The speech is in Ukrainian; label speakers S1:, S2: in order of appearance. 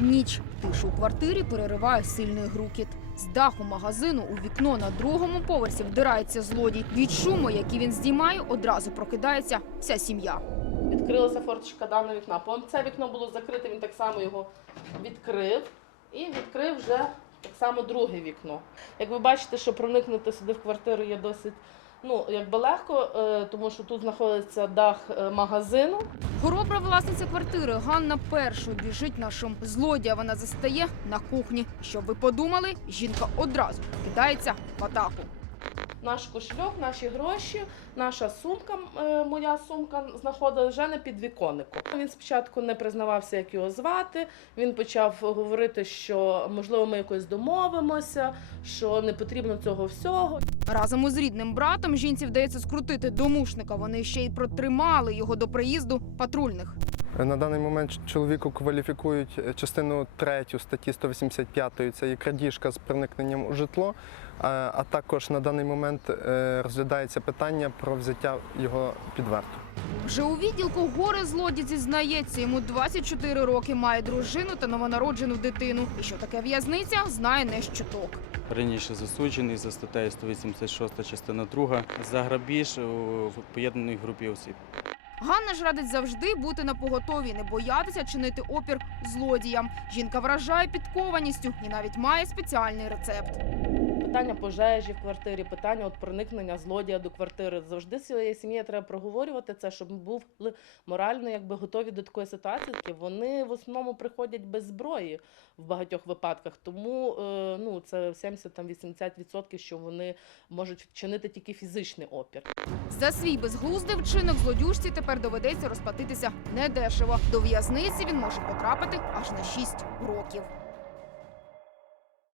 S1: Ніч тишу у квартирі перериває сильний грукіт. З даху магазину у вікно на другому поверсі вдирається злодій. Від шуму, який він здіймає, одразу прокидається вся сім'я.
S2: Відкрилася форточка даного вікна. Це вікно було закрите, він так само його відкрив і відкрив вже так само друге вікно. Як ви бачите, що проникнути сюди в квартиру є досить ну, якби легко, е, тому що тут знаходиться дах е, магазину.
S1: Хоробра власниця квартири Ганна першою біжить на шум. Злодія вона застає на кухні. Щоб ви подумали, жінка одразу кидається в атаку.
S2: Наш кошельок, наші гроші, наша сумка, е, моя сумка знаходилася вже на підвіконнику. Він спочатку не признавався, як його звати. Він почав говорити, що можливо ми якось домовимося, що не потрібно цього всього.
S1: Разом із рідним братом жінці вдається скрутити домушника. Вони ще й протримали його до приїзду патрульних.
S3: На даний момент чоловіку кваліфікують е, частину 3 статті 185 це є крадіжка з проникненням у житло. А також на даний момент е, розглядається питання про взяття його під варту.
S1: Вже у відділку горе злодій зізнається, йому 24 роки, має дружину та новонароджену дитину. І що таке в'язниця, знає не з чуток.
S4: Раніше засуджений за статтею 186 частина 2 за грабіж у в поєднаній групі осіб.
S1: Ганна ж радить завжди бути на поготові, не боятися чинити опір злодіям. Жінка вражає підкованістю і навіть має спеціальний рецепт.
S2: Питання пожежі в квартирі, питання от проникнення злодія до квартири. Завжди цієї сім'ї треба проговорювати це, щоб були морально якби готові до такої ситуації. Вони в основному приходять без зброї в багатьох випадках. Тому е, ну це 70-80%, що вони можуть вчинити тільки фізичний опір.
S1: За свій безглуздий вчинок злодюжці тепер доведеться розплатитися недешево. До в'язниці він може потрапити аж на 6 років.